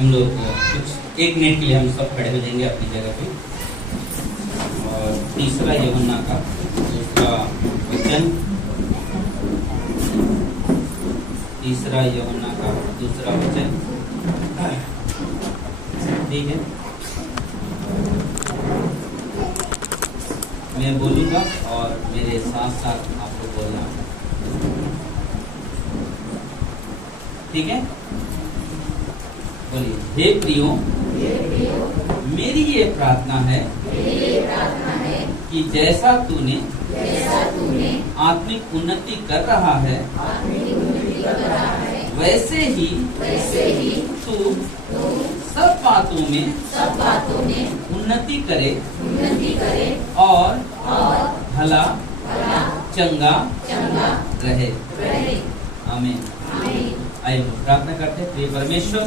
हम लोग कुछ 1 मिनट के लिए हम सब खड़े हो जाएंगे अपनी जगह पे। और तीसरा यूहन्ना का दूसरा वचन, तीसरा यूहन्ना का दूसरा वचन, ठीक है। मैं बोलूंगा और मेरे साथ साथ आपको बोलना, ठीक है। बोलिए, हे प्रियो, मेरी ये प्रार्थना है कि जैसा तूने आत्मिक उन्नति कर रहा है वैसे ही तू सब बातों में उन्नति करे और भला चंगा रहे। आमीन। आइए प्रार्थना करते हैं। प्रिय परमेश्वर,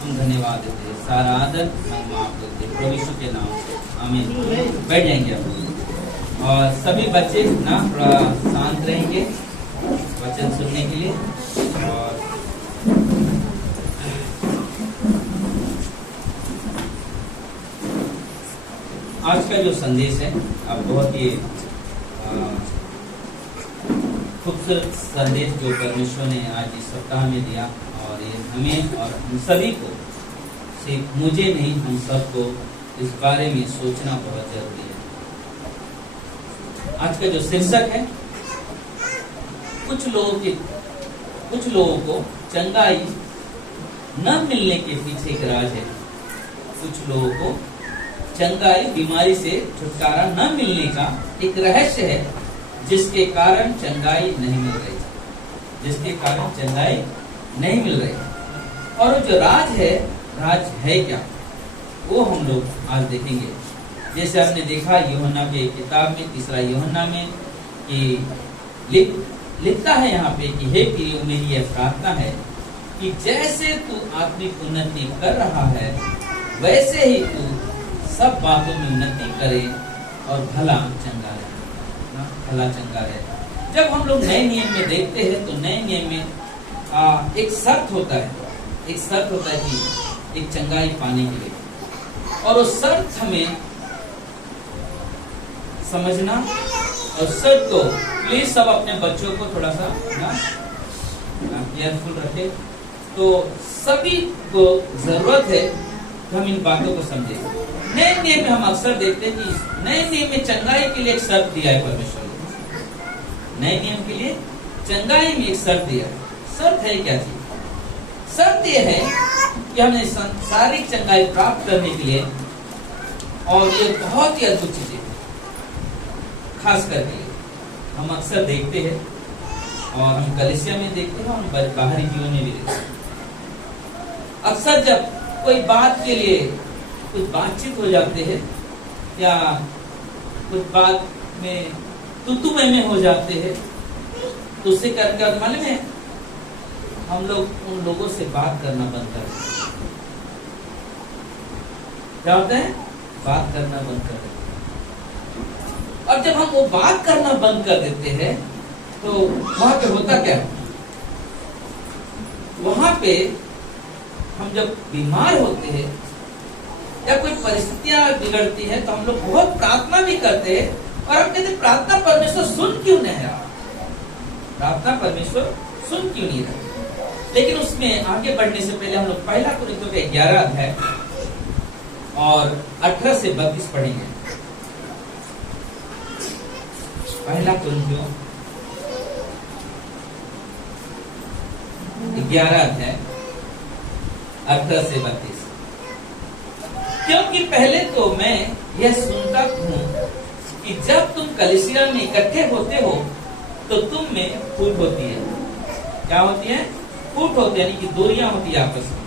हम धन्यवाद देते हैं, सारा आदर महिमा आपको देते हैं प्रभु यीशु के नाम से। आमीन। बैठ जाएंगे आप और सभी बच्चे ना थोड़ा शांत रहेंगे वचन सुनने के लिए। और आज का जो संदेश है अब बहुत ही खूबसूरत संदेश जो परमेश्वर ने आज इस सप्ताह में दिया, और ये हमें और हम सभी को, सिर्फ मुझे नहीं हम सबको इस बारे में सोचना बहुत जरूरी है। आज का जो शीर्षक है, कुछ लोगों को चंगाई न मिलने के पीछे एक राज है। कुछ लोगों को चंगाई, बीमारी से छुटकारा न मिलने का एक रहस्य है, जिसके कारण चंगाई नहीं मिल रही, जिसके कारण चंगाई नहीं मिल रही। और वो जो राज है क्या, वो हम लोग आज देखेंगे। जैसे आपने देखा यूहन्ना के किताब में, तीसरा यूहन्ना में, कि लिखता है यहाँ पे कि हे प्रियो, मेरी यह प्रार्थना है कि जैसे तू आत्मिक उन्नति कर रहा है वैसे ही तू सब बातों में उन्नति करे और भला चंगा रहे। जब हम लोग नए नियम में देखते हैं तो नए नियम में एक शर्त होता है कि एक चंगाई पाने के लिए, और उस शर्त हमें समझना। और शर्त को प्लीज सब अपने बच्चों को थोड़ा सा केयरफुल रखे। तो सभी को जरूरत है कि हम इन बातों को समझें। नए नियम में हम अक्सर देखते हैं कि नए नियम में चंगाई के लिए एक शर्त दिया है परमेश्वर ने। नए नियम के लिए चंगाई में एक शर्त दिया है। शर्त है क्या चीज? शर्त यह है कि हमें सांसारिक चंगाई प्राप्त करने के लिए, और ये बहुत ही अद्भुत चीज है, खास करके हम अक्सर देखते हैं, और हम कलीसिया में देखते हैं, और बाहरी जीवन में भी देखते हैं। अक्सर जब कोई बात के लिए कुछ बातचीत हो जाते हैं, या कुछ बात में तू में हो जाते हैं, तो उससे करके मालूम है, हम लोग उन लोगों से बात करना बंद कर देते हैं। क्या होता है? बात करना बंद कर देते हैं। और जब हम वो बात करना बंद कर देते हैं तो वहां पे होता क्या? वहां पे हम जब बीमार होते हैं या कोई परिस्थितियां बिगड़ती है तो हम लोग बहुत प्रार्थना भी करते हैं, और हम कहते हैं प्रार्थना परमेश्वर सुन क्यों नहीं रहा, प्रार्थना परमेश्वर सुन क्यों नहीं रहा। लेकिन उसमें आगे बढ़ने से पहले हम लोग पहला कुरिन्थियों के 11 अध्याय और 18 से 32 पढ़ेंगे। पहला कुरिन्थियों 11 अध्याय 18 से 32। क्योंकि पहले तो मैं यह सुनता हूँ कि जब तुम कलीसिया में इकट्ठे होते हो तो तुम में फूट होती है। क्या होती है? फूट होती है, यानी कि दूरियां होती है आपस में।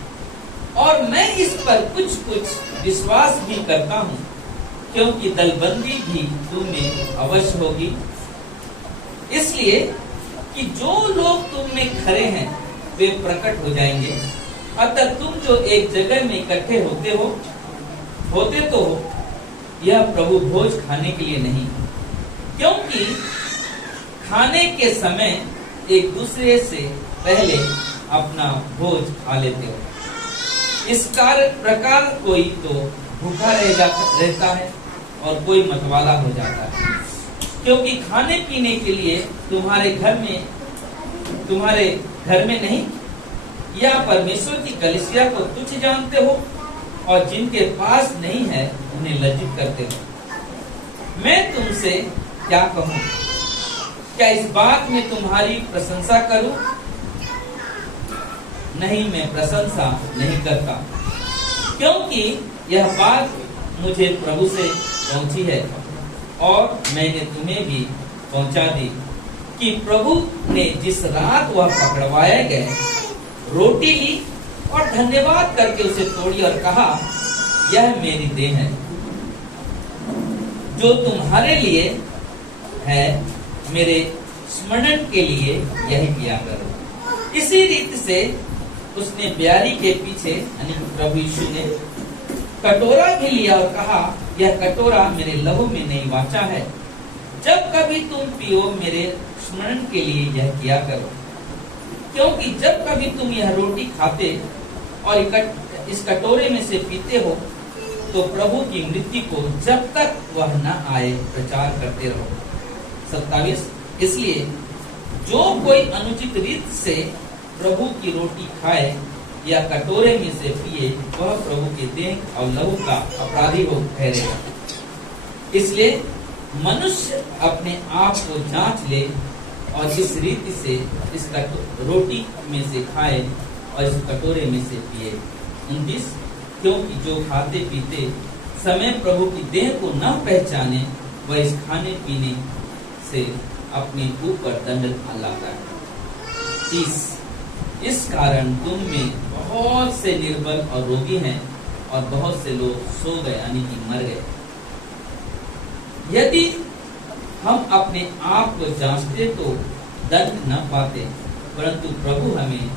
और मैं इस पर कुछ विश्वास भी करता हूँ, क्योंकि दलबंदी भी तुम में अवश्य होगी, इसलिए कि जो लोग तुम में खरे हैं वे प्रकट हो जाएंगे। अतः तुम जो एक जगह में इकट्ठे होते तो यह प्रभु भोज खाने के लिए नहीं, क्योंकि खाने के समय एक दूसरे से पहले अपना भोज खा लेते हो। इस प्रकार कोई तो भूखा रहता है और कोई मतवाला हो जाता है, क्योंकि खाने पीने के लिए तुम्हारे घर में नहीं, या परमेश्वर की कलीसिया को तुच्छ जानते हो, और जिनके पास नहीं है उन्हें लज्जित करते हो। मैं तुमसे क्या कहूं? क्या इस बात में तुम्हारी प्रशंसा करूं? नहीं, मैं प्रशंसा नहीं करता, क्योंकि यह बात मुझे प्रभु से पहुंची है और मैंने तुम्हें भी पहुंचा दी कि प्रभु ने जिस रात वह पकड़वाए गए रोटी ली और धन्यवाद करके उसे तोड़ी और कहा, यह मेरी देह है जो तुम्हारे लिए है, मेरे स्मरण के लिए यही किया करो। इसी रीति से उसने ब्यारी के पीछे यानी प्रभु यीशु ने कटोरा भी लिया और कहा, यह कटोरा मेरे लहू में नई वाचा है, जब कभी तुम पियो मेरे स्मरण के लिए यह किया करो। क्योंकि जब कभी तुम यह रोटी खाते और इस कटोरे में से पीते हो तो प्रभु की मृत्यु को जब तक वह न आए प्रचार करते रहो। 27 इसलिए जो कोई अनुचित रीत से प्रभु की रोटी खाए या कटोरे में से पिए वह प्रभु के देह और लहू का अपराधी हो ठहरेगा। इसलिए मनुष्य अपने आप को जांच ले और इस रीति से इस रोटी में से खाए और इस कटोरे में से पिए। 29 क्योंकि जो खाते पीते समय प्रभु की देह को न पहचाने वह इस खाने पीने से अपने ऊपर दंड लाता है। 30 इस कारण तुम में बहुत से निर्बल और रोगी हैं और बहुत से लोग सो गए यानी कि मर गए। यदि हम अपने आप को जांचते तो दंड न पाते, परंतु प्रभु हमें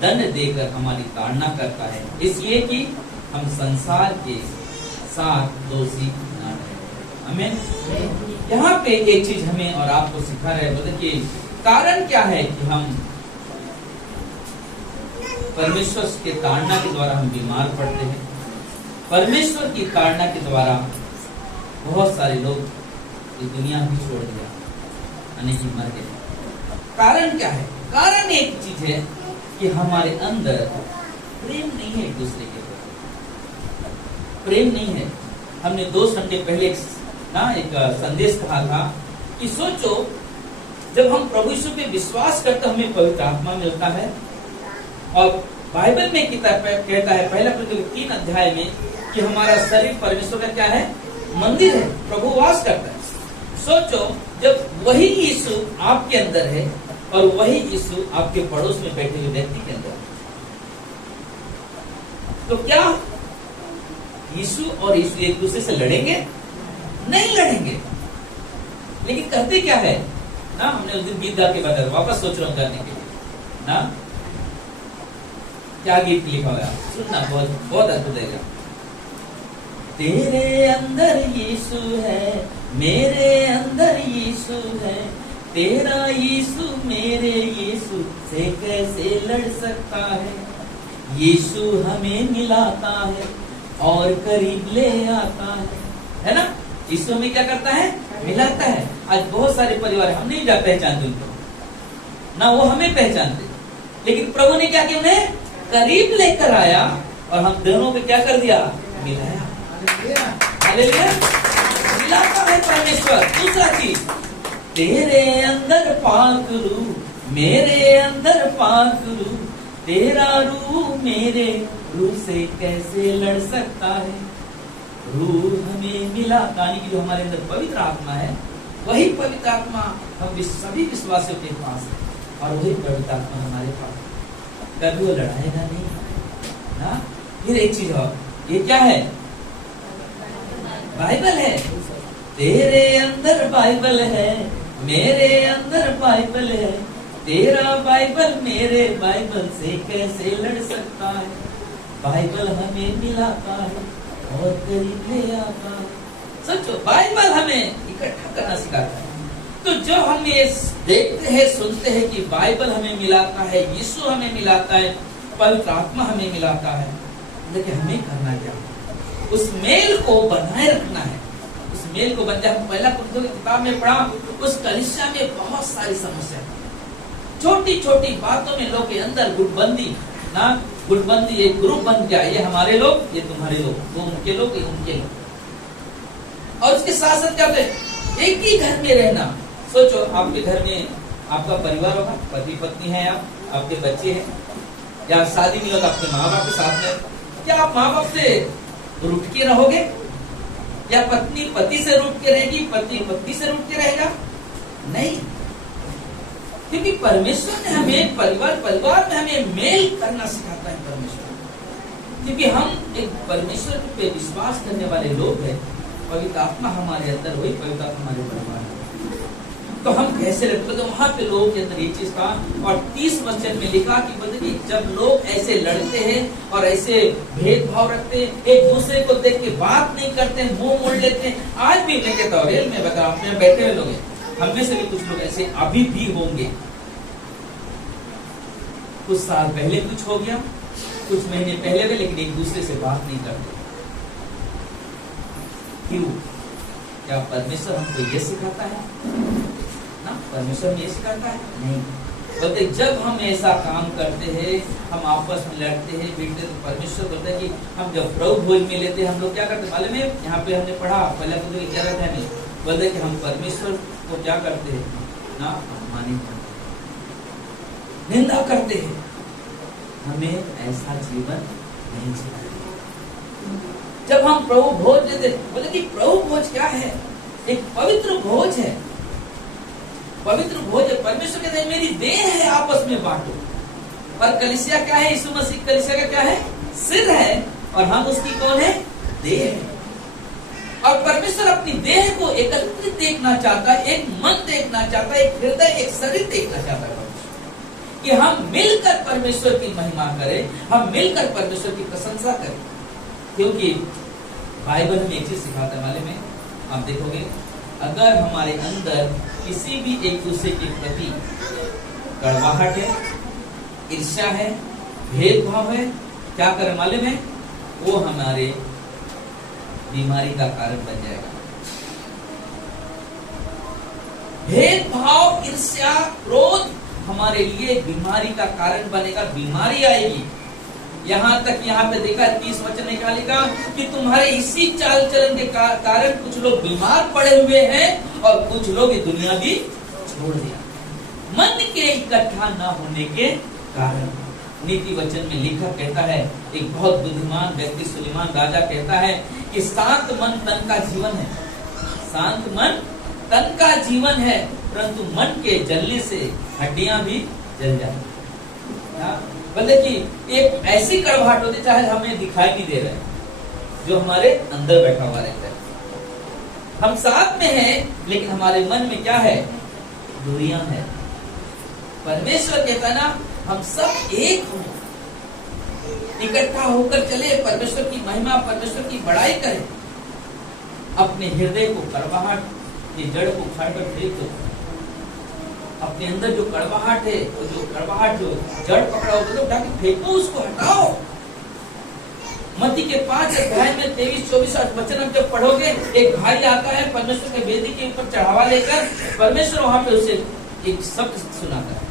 दंड देकर हमारी ताड़ना करता है, इसलिए कि हम संसार के साथ दोषी न रहे। हमें यहाँ पे एक चीज हमें और आपको सिखा रहे हैं, देखिए कारण क्या है कि हम परमेश्वर के ताड़ना के द्वारा हम बीमार पड़ते हैं। परमेश्वर की ताड़ना के द्वारा बहुत सारे लोग इस दुनिया भी छोड़ दिया, यानी कि मर गए। कारण क्या है? कारण एक चीज है कि हमारे अंदर प्रेम नहीं है, एक दूसरे के प्रति प्रेम नहीं है। हमने 2 संडे पहले एक संदेश कहा था कि सोचो जब हम प्रभु यीशु पे विश्वास करते हमें पवित्र आत्मा मिलता है, और बाइबल में किताब कहता है 1 Corinthians 3 अध्याय में कि हमारा शरीर परमेश्वर का क्या है? मंदिर है, प्रभु वास करता है। सोचो जब वही यीशु आपके अंदर है और वही यीशु आपके पड़ोस में बैठे हुए व्यक्ति के अंदर है, तो क्या यीशु और यीशु एक दूसरे से लड़ेंगे? नहीं लड़ेंगे। लेकिन कहते क्या है ना, हमने उस दिन गीत गा के बताया, वापस सोच रहा हूं करने के लिए ना, क्या गीत लिखा हुआ है सुनना, बहुत बहुत अद्भुत है। तेरे अंदर यीशु है, मेरे अंदर यीशु है, तेरा यीशु मेरे यीशु से कैसे लड़ सकता है। यीशु हमें मिलाता है और करीब ले आता है ना। यीशु हमें क्या करता है? मिलाता है। आज बहुत सारे परिवार हम नहीं पहचानते उनको, ना वो हमें पहचानते, लेकिन प्रभु ने क्या किया? उन्हें करीब लेकर आया और हम दोनों को क्या कर दिया? मिलाया। हालेलुया। मिलाता है परमेश्वर। दूसरा चीज, तेरे अंदर पाक रूह मेरे अंदर पाक रूह, तेरा रूह मेरे रूह से कैसे लड़ सकता है। रूह हमें मिलाता, यानी कि जो हमारे अंदर पवित्र आत्मा है, वही पवित्र आत्मा हम सभी विश्वासियों के पास है और वही पवित्र आत्मा हमारे पास है। कभी वो लड़ाएगा नहीं ना। फिर एक चीज और, ये क्या है? बाइबल है। तेरे अंदर बाइबल है, मेरे अंदर बाइबल है, तेरा बाइबल मेरे बाइबल से कैसे लड़ सकता है। बाइबल हमें मिलाता है और करीब ले आता है। सोचो, बाइबल हमें इकट्ठा करना सिखाता है। तो जो हम ये देखते हैं, सुनते हैं कि बाइबल हमें मिलाता है, यीशु हमें मिलाता है, पवित्र आत्मा हमें मिलाता है, लेकिन हमें करना क्या, उस मेल को बनाए रखना है। उस मेल को बनते हम पहला कुरिन्थियों की किताब में पढ़ा, उस कलीसिया में बहुत सारी समस्या, छोटी छोटी बातों में लोग के अंदर गुटबंदी ना, गुटबंदी एक ग्रुप बन गया, ये हमारे लोग, ये तुम्हारे लोग, वो उनके लोग, ये उनके लोग। और उसके साथ साथ क्या होता है, एक ही घर में रहना। सोचो आपके घर में आपका परिवार होगा, पति पत्नी है, आप आपके बच्चे हैं, या शादी नहीं होगा आपके माँ बाप के साथ में, क्या आप माँ बाप से रूठ के रहोगे, या पत्नी पति से रूठ के रहेगी, पति पत्नी से रूठ के रहेगा? नहीं, क्योंकि परमेश्वर ने हमें परिवार में हमें मेल करना सिखाता है परमेश्वर, क्योंकि हम एक परमेश्वर पे विश्वास करने वाले लोग हैं। पवित्र आत्मा हमारे अंदर हुई, पवित्र आत्मा हमारे परिवार में, तो हम कैसे रहते? तो वहां पे लोगों के अंदर ये चीज था। और 30 वचन में लिखा कि बल्कि जब लोग ऐसे लड़ते हैं और ऐसे भेदभाव रखते हैं, एक दूसरे को देख के बात नहीं करते हैं, मुंह मोड़ लेते हैं। आज भी मैं कहता हूँ, रेल में बता, आप में बैठे हुए लोग हैं, हम में से भी कुछ लोग ऐसे अभी भी होंगे। कुछ साल पहले कुछ हो गया, कुछ महीने पहले भी, लेकिन एक दूसरे से बात नहीं करते। क्यों? क्या परमेश्वर हमको ये सिखाता है ना? परमेश्वर ये सिखाता है? नहीं। बोलते जब हम ऐसा काम करते हैं, हम आपस में लड़ते हैं, बीटते, तो परमेश्वर बोलता है कि हम जब प्रभु भोज में लेते हैं, हम लोग क्या करते मालूम है? यहाँ पे हमने पढ़ा, पहला तो क्या रहता है, नहीं बोलते कि हम परमेश्वर को क्या करते हैं ना, अपमानित करते, निंदा करते हैं। हमें ऐसा जीवन नहीं चाहिए। जब हम प्रभु भोज लेते, बोले कि प्रभु भोज क्या है? एक पवित्र भोज है, पवित्र भोज है। परमेश्वर कहते हैं मेरी देह है, आपस में बांटो। और कलीसिया क्या है? यीशु मसीह कलीसिया का क्या है? सिर है, और हम उसकी कौन है? देह है। और परमेश्वर अपनी देह को एकत्रित देखना चाहता है, एक मन देखना चाहता है, एक हृदय, एक शरीर देखना चाहता है कि हम मिलकर परमेश्वर की महिमा करें, हम मिलकर परमेश्वर की प्रशंसा करें। क्योंकि बाइबल में एक चीज सिखाता है, मालूम है? आप देखोगे, अगर हमारे अंदर किसी भी एक दूसरे के प्रति कड़वाहट है, ईर्ष्या है, भेदभाव है, क्या करें मालूम है? वो हमारे बीमारी का कारण बन जाएगा। भेदभाव, ईर्ष्या, क्रोध हमारे लिए बीमारी का कारण बनेगा, बीमारी आएगी। यहाँ तक यहाँ पे देखा 30 वचन में क्या लिखा कि तुम्हारे इसी चाल चलन के कारण कुछ लोग बीमार पड़े हुए हैं और कुछ लोग ये दुनिया भी छोड़ दिया, मन के इकट्ठा न होने के कारण। नीति वचन में लिखा कहता है, एक बहुत बुद्धिमान व्यक्ति सुलेमान राजा कहता है कि शांत मन तन का जीवन है, शांत मन तन का जीवन है, परंतु मन के जलने से हड्डियां भी जल जाती। बोले कि एक ऐसी कड़वाहट होती, चाहे हमें दिखाई नहीं दे रहा है, जो हमारे अंदर बैठा हुआ रहता है। हम साथ में हैं, लेकिन हमारे मन में क्या है? दूरियां हैं। परमेश्वर कहता ना, हम सब एक हो, इकट्ठा होकर चले, परमेश्वर की महिमा, परमेश्वर की बड़ाई करें। अपने हृदय को, कड़वाहट की जड़ को उखाड़ कर फेंक दो। अपने अंदर जो कड़वाहट है, जो कड़वाहट, जो जड़ पकड़ा हो, तो उठा के फेंको, उसको हटाओ। मत्ती के 5 अध्याय में 23-24 वचन आप जब पढ़ोगे, एक भाई आता है परमेश्वर के वेदी के ऊपर चढ़ावा लेकर, परमेश्वर वहां पे उसे एक शब्द सुनाता है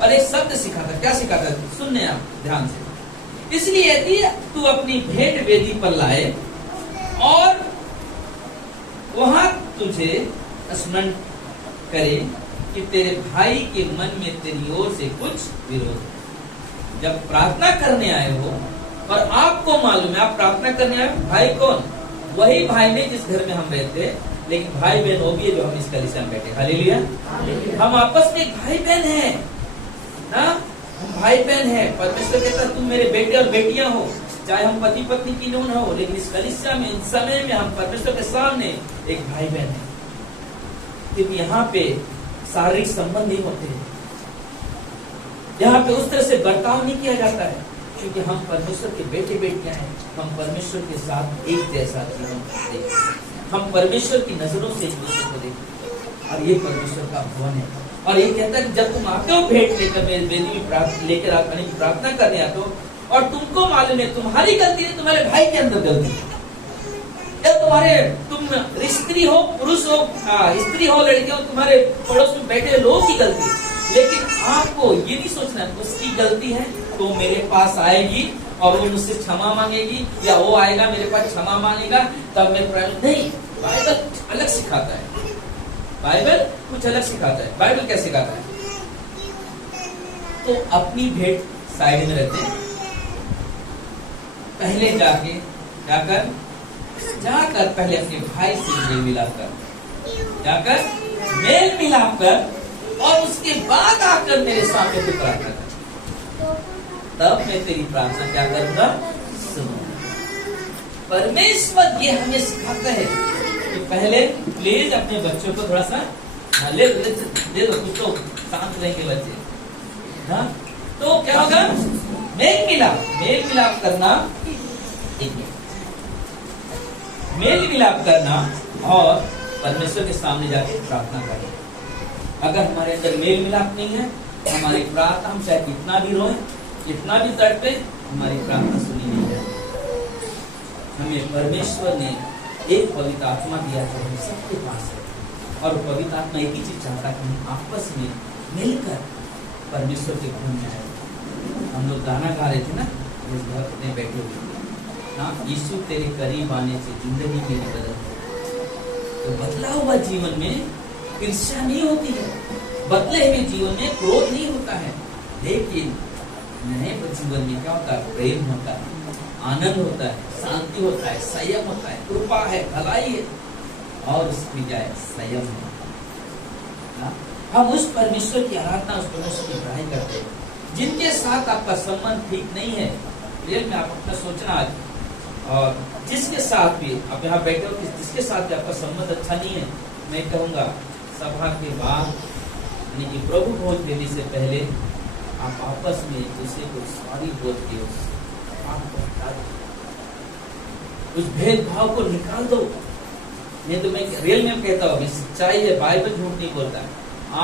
और एक शब्द सिखाता है। क्या सिखाता है? सुनने आप ध्यान से। इसलिए यदि तू अपनी भेंट वेदी पर लाए और वहां तुझे स्मरण करे कि तेरे भाई के मन में तेरी ओर से कुछ विरोध, जब प्रार्थना करने आए हो और आपको मालूम है आप प्रार्थना करने आए, भाई कौन? वही भाई नहीं जिस घर में हम रहते, लेकिन भाई बहन वो भी है जो हम इस कलीसिया में बैठे। हालेलुया। हम आपस में एक भाई बहन हैं ना, हम भाई बहन हैं। परमेश्वर कहता है तुम मेरे बेटे और बेटियां हो, चाहे हम पति पत्नी की नून हो, लेकिन इस कलीसिया में, इस समय में हम परमेश्वर के सामने एक भाई बहन है। क्योंकि यहाँ पे शारीरिक संबंध नहीं होते हैं, यहाँ पे उस तरह से बर्ताव नहीं किया जाता है, क्योंकि हम परमेश्वर के बेटे बेटियां हैं। हम परमेश्वर के साथ एक जैसा जीवन करते हैं, हम परमेश्वर की नजरों से एक दूसरे को देखते हैं, और ये परमेश्वर का भवन है। और ये कहता है कि जब तुम आते हो भेंट लेकर, मेरे वेदी में लेकर प्रार्थना करने आते हो, और तुमको मालूम है तुम्हारी गलती नहीं, तुम्हारे भाई के अंदर गलती है। तुम स्त्री हो पुरुष हो, स्त्री हो लड़के हो, तुम्हारे पड़ोस में बैठे लोग की गलती, लेकिन आपको ये नहीं सोचना उसकी गलती है तो मेरे पास आएगी और वो मुझसे क्षमा मांगेगी, या वो आएगा मेरे पास क्षमा मांगेगा तब मैं नहीं। बाइबल अलग सिखाता है, बाइबल कुछ अलग सिखाता है। बाइबल क्या सिखाता है? तो अपनी भेंट साइड में रखते, पहले जाकर पहले अपने भाई से मेल मिलाप कर, और उसके बाद आकर मेरे सामने तू प्रार्थना कर, तब मैं तेरी प्रार्थना क्या करूंगा? सुनूंगा। परमेश्वर ये हमें सिखाता है कि पहले प्लीज अपने बच्चों को थोड़ा सा ले दे दो, कुछ तो शांत रहेंगे बच्चे। हाँ, तो क्या होगा? मेल मिलाप करना, मेल मिलाप करना और परमेश्वर के सामने जाके प्रार्थना करना। अगर हमारे अंदर मेल मिलाप नहीं है, हमारी प्रार्थना, हम चाहे कितना भी रोएं, कितना भी तड़पे, हमारी प्रार्थना सुनी नहीं जाती। हमें परमेश्वर ने एक पवित्र आत्मा दिया जो हम सबके पास है, और पवित्र आत्मा एक ही चीज चाहता है कि हम आपस में मिलकर परमेश्वर के गुण में आए। हम लोग गाना गा रहे थे ना, इस घर में बैठे हुए, यीशु तेरे करीब आने से जिंदगी मेरी बदल। तो बदला हुआ जीवन में ईर्ष्या नहीं होती है, बदले हुए जीवन में क्रोध नहीं होता है, लेकिन नए जीवन में क्या होता है? प्रेम होता है, आनंद होता है, शांति होता है, संयम होता है, कृपा है, भलाई है, और उसकी जाए संयम है। हम उस परमेश्वर की आराधना, उस परमेश्वर की पढ़ाई करते हैं जिनके साथ आपका संबंध ठीक नहीं है। रियल में आप अपना सोचना आज, और जिसके साथ भी आप यहाँ बैठे हो, जिसके साथ भी आपका संबंध अच्छा नहीं है, मैं कहूँगा सभा के बाद यानी कि प्रभु भोज देने से पहले आप आपस में दूसरे को सॉरी बोल के उस भेदभाव को निकाल दो। नहीं तो मैं रियल में कहता हूँ, सच्चाई है, बाइबल झूठ नहीं बोलता है।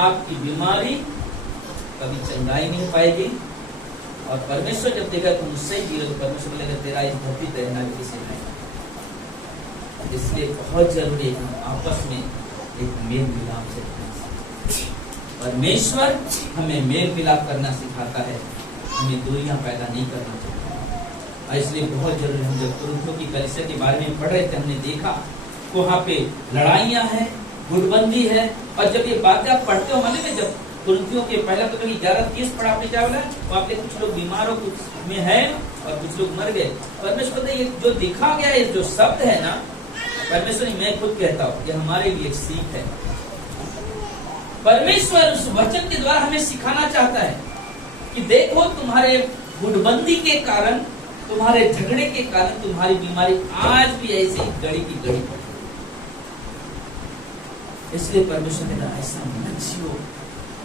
आपकी बीमारी कभी चंगाई नहीं पाएगी, और परमेश्वर जब देखा तुम मुझसे ही जियो, तो परमेश्वर बोलेगा तेरा इस धरती पे रहना भी किसी नहीं। इसलिए बहुत जरूरी है हम आपस में एक मेल मिलाप से, परमेश्वर हमें मेल मिलाप करना सिखाता है, हमें दूरियां पैदा नहीं करना चाहिए। इसलिए बहुत जरूरी, हम जब कुरिन्थियों की कलीसिया के बारे में पढ़ रहे थे, हमने देखा वहाँ पे लड़ाइयाँ हैं, गुटबंदी है, और जब ये बातें आप पढ़ते हो, मालूम है जब कुरिन्थियों के पहला तो 11:30 पढ़ा, आपने क्या बोला? वहाँ पे कुछ लोग बीमार हो, कुछ में है, और कुछ लोग मर गए। परमेश्वर ने ये जो दिखा गया है, जो शब्द है ना, परमेश्वर ने, मैं खुद कहता हूँ, ये हमारे लिए एक सीख है। परमेश्वर उस वचन के द्वारा हमें सिखाना चाहता है कि देखो तुम्हारे गुटबंदी के कारण, तुम्हारे झगड़े के कारण तुम्हारी बीमारी आज भी ऐसी गड़ी की गड़ी पड़ी। इसलिए परमेश्वर ने कहा ऐसा मत जियो,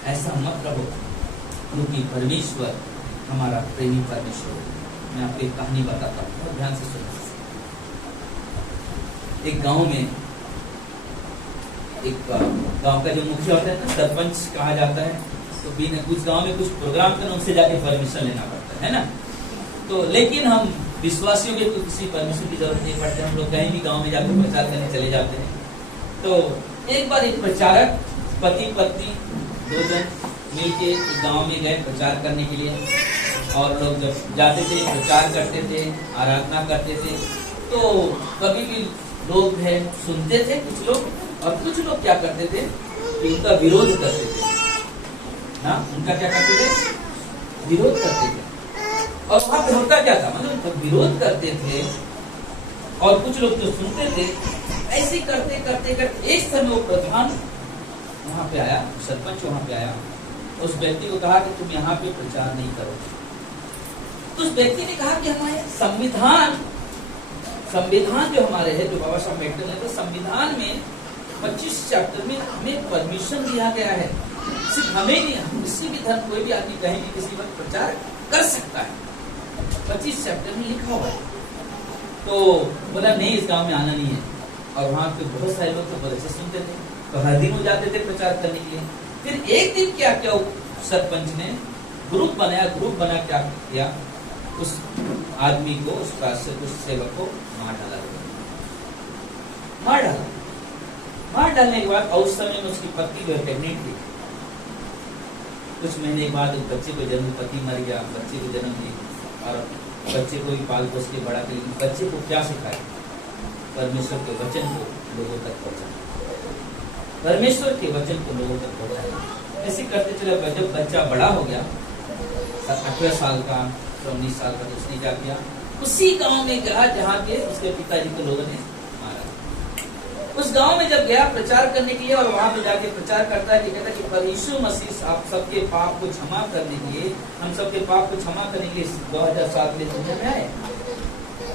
ऐसा मत रहो, क्योंकि परमेश्वर हमारा प्रेमी परमेश्वर है। मैं आपको एक कहानी बताता हूँ, बहुत ध्यान से सुनिए। एक गांव में, एक गांव का जो मुखिया होता है ना, सरपंच कहा जाता है, तो बिना कुछ गांव में कुछ प्रोग्राम करना, उनसे जाके परमिशन लेना पड़ता है ना। तो लेकिन हम विश्वासियों के किसी परमिशन की जरूरत नहीं पड़ती, हम लोग कहीं भी गांव में जाकर प्रचार करने चले जाते हैं। तो एक बार एक प्रचारक पति पत्नी 2 जन मिलके गांव में गए प्रचार करने के लिए, और लोग जब जाते थे प्रचार करते थे, आराधना करते थे, तो कभी भी लोग है सुनते थे कुछ लोग, और कुछ लोग क्या करते थे कि उनका विरोध करते थे ना, उनका क्या करते थे? विरोध करते थे। और वहां पे होता क्या था, मतलब विरोध करते थे और कुछ लोग जो सुनते थे, ऐसे करते करते करते एक समय वो प्रधान वहां पे आया, सरपंच वहां पे आया, उस व्यक्ति को कहा कि तुम यहाँ पे प्रचार नहीं करो। तो उस व्यक्ति ने कहा कि हमारे संविधान जो हमारे है, जो बाबा साहब अम्बेडकर ने, तो संविधान में 25 चैप्टर में हमें परमिशन दिया गया है, सिर्फ हमें नहीं, किसी भी धर्म कोई भी आदमी कहीं भी किसी वक्त प्रचार कर सकता है, 25 चैप्टर में लिखा हुआ है। तो बोला नहीं, इस गांव में आना नहीं है। और वहाँ पे बहुत सारे लोग तो बड़े से सुनते थे, तो हर दिन हो जाते थे प्रचार करने के लिए। फिर एक दिन क्या सरपंच ने ग्रुप बना क्या किया उस आदमी को, उस दास्य को, उस सेवक को मार डाला। मार डालने के बाद, और उस समय में उसकी पत्नी जो प्रेग्नेंट थी, कुछ महीने के बाद उस बच्चे को जन्म, पति मर गया, बच्चे को जन्म दी, और बच्चे को ही पाल पोस के बड़ा कर। बच्चे को क्या सिखाए? परमेश्वर के वचन को लोगों तक पहुंचाए, परमेश्वर के वचन को लोगों तक पहुंचाए। ऐसे करते चले, जब बच्चा बड़ा हो गया, 18 साल का, 19 साल का, तो उसने क्या किया? उसी गांव में गया जहाँ के उसके पिताजी को लोगों ने मारा। उस गांव में जब गया प्रचार करने के लिए, और वहां पे जाके प्रचार करता है कि कहता है कि पर यीशु मसीह आप सबके पाप को क्षमा करने के लिए, हम सबके पाप को क्षमा करने के लिए 2007 में दुनिया में आए,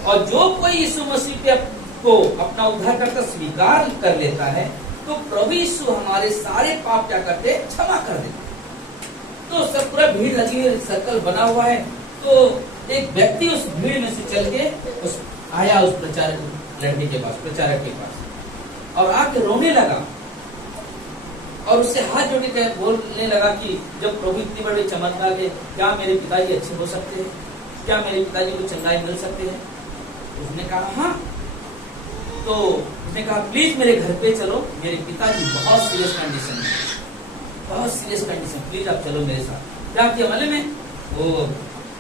और जो कोई यीशु मसीह को अपना उद्धारकर्ता स्वीकार कर लेता है, तो प्रभु यीशु हमारे सारे पाप क्या करते? क्षमा कर देते। तो सब पूरा भीड़ लगी है, सर्कल बना हुआ है। तो एक व्यक्ति उस भीड़ में से चल के आया उस प्रचारक लड़के के पास, प्रचारक के पास, और आके रोने लगा, और उससे हाथ जोड़ के बोलने लगा कि जब प्रभु इतनी बड़ी चमत्कार है, क्या मेरे पिताजी अच्छे हो सकते हैं? क्या मेरे पिताजी को चंगाई मिल सकते हैं? उसने कहा हाँ। तो उसने कहा प्लीज मेरे घर पे चलो, मेरे पिताजी बहुत सीरियस कंडीशन में, बहुत सीरियस कंडीशन, प्लीज आप चलो मेरे साथ। क्या किया मालूम है? वो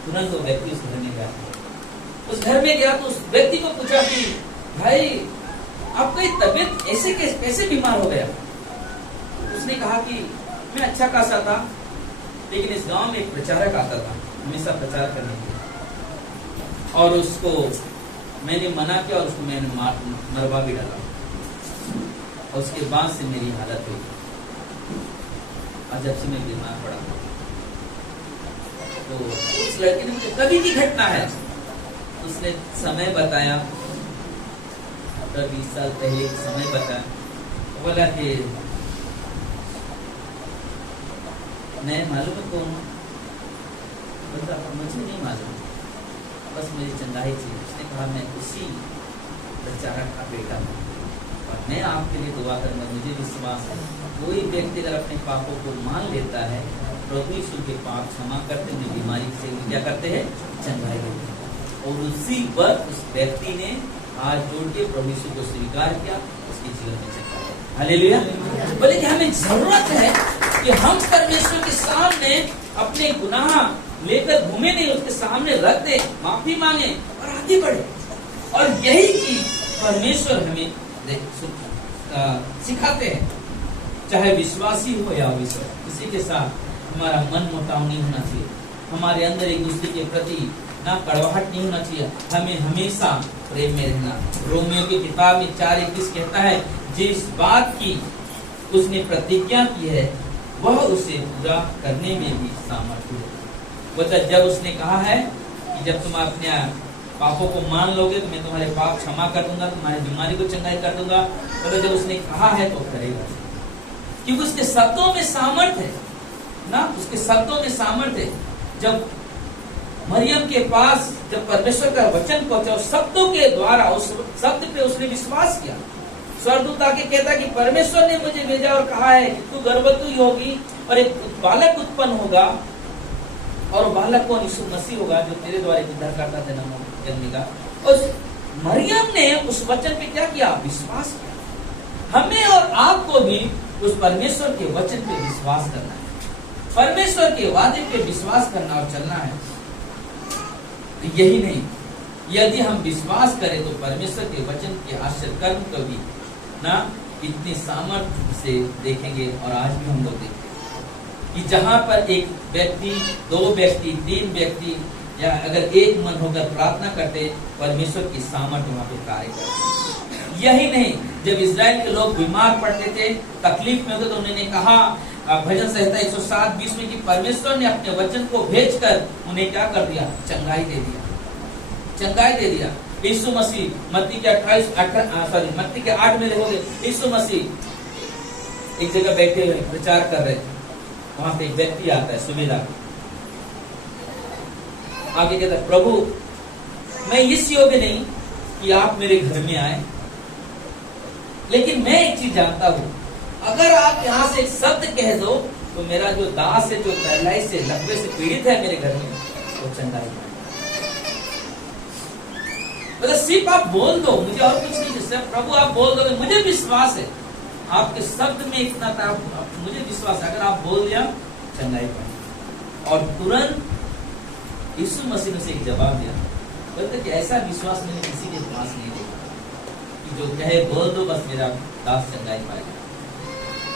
तुरंत वो व्यक्ति उस घर में गया। उस घर में गया तो उस व्यक्ति को पूछा कि भाई आपकी तबीयत ऐसे कैसे बीमार हो गया? उसने कहा कि मैं अच्छा खासा था, लेकिन इस गांव में एक प्रचारक आता था हमेशा प्रचार करने के लिए, और उसको मैंने मना किया, और उसको मैंने मरवा भी डाला, और उसके बाद से मेरी हालत हुई, और जब से मैं बीमार पड़ा। तो उस लड़के ने कभी की घटना है, उसने समय बताया, 20 साल पहले समय बताया। बोला कि मैं मालूम है कौन? बोलता मुझे नहीं मालूम, बस मेरी चंगाई थी। उसने कहा मैं उसी प्रचारक का बेटा हूँ, और मैं आपके लिए दुआ करूंगा। मुझे विश्वास है कोई व्यक्ति अगर अपने पापों को मान लेता है, प्रभु यीशु के पाप क्षमा करते हैं, बीमारी से क्या करते हैं? चंगाई देते हैं। और उसी वक्त उस व्यक्ति ने हाथ जोड़ के प्रभु यीशु को स्वीकार किया, उसके जीवन में चंगाई। हालेलुया। बोले कि हमें जरूरत है कि हम परमेश्वर के सामने अपने गुनाह लेकर घूमे नहीं, उसके सामने रख दे, माफी मांगे और आगे बढ़े। और यही चीज परमेश्वर हमें सिखाते हैं, चाहे विश्वासी हो या अविश्वासी, किसी के साथ हमारा मन मुटाव नहीं होना चाहिए, हमारे अंदर एक दूसरे के प्रति ना कड़वाहट नहीं होना चाहिए, हमें हमेशा प्रेम में रहना। रोमियो की किताब में 4:21 कहता है, जिस बात की उसने प्रतिज्ञा की है वह उसे पूरा करने में भी सामर्थ्य है। मतलब जब उसने कहा है कि जब तुम अपने पापों को मान लोगे तो मैं तुम्हारे पाप क्षमा कर दूंगा, तुम्हारी बीमारी को चंगाई कर दूंगा, तो जब उसने कहा है तो करेगा, क्योंकि उसके शब्दों में सामर्थ्य है ना, उसके शब्दों में सामर्थ्य है। जब मरियम के पास जब परमेश्वर का वचन पहुंचा, उस शब्दों के द्वारा, उस शब्द पे उसने विश्वास किया। स्वर्गदूत आके कहता कि परमेश्वर ने मुझे भेजा और कहा है कि तू गर्भवती होगी और एक बालक उत्पन्न होगा, और बालक कौन? यीशु मसीह होगा, जो तेरे द्वारा उद्धारकर्ता जन्मेगा। उस मरियम ने उस वचन पे क्या किया? विश्वास किया। हमें और आपको भी उस परमेश्वर के वचन पे विश्वास करना है, परमेश्वर के वादे पे विश्वास करना और चलना है। यही नहीं, यदि हम विश्वास करें तो परमेश्वर के वचन के आश्चर्य कर्म को भी ना इतनी सामर्थ्य से देखेंगे। और आज भी हम लोग देखते हैं कि जहां पर एक व्यक्ति, 2 व्यक्ति, 3 व्यक्ति, या अगर एक मन होकर प्रार्थना करते, परमेश्वर की सामर्थ्य वहां पे कार्य करते। यही नहीं, जब इजराइल के लोग बीमार पड़ते थे, तकलीफ में होते, तो उन्होंने कहा भजन संहिता 107:20 में कि परमेश्वर ने अपने वचन को भेजकर उन्हें क्या कर दिया? चंगाई दे दिया, चंगाई दे दिया। यीशु मसीह मत्ती के 8 में देखोगे, यीशु मसीह एक जगह बैठे हुए प्रचार कर रहे थे, वहां पे एक व्यक्ति आता है, सुबेदार, आगे कहता है, प्रभु मैं इस योग्य नहीं कि आप मेरे घर में आए, लेकिन मैं एक चीज जानता हूं, अगर आप यहाँ से एक शब्द कह दो तो मेरा जो दास है, जो पहलाई से लकवे से पीड़ित है मेरे घर में, वो चंगाई पाए। मतलब सिर्फ आप बोल दो, मुझे और कुछ नहीं, सिर्फ प्रभु आप बोल दो, मुझे विश्वास है आपके शब्द में इतना था, मुझे विश्वास है अगर आप बोल दिया चंगाई पाई। और तुरंत यीशु मसीह ने से एक जवाब दिया, बोलते कि ऐसा विश्वास मैंने किसी के पास नहीं देखा कि जो कहे बोल दो बस मेरा दास चंगाई पाएगा।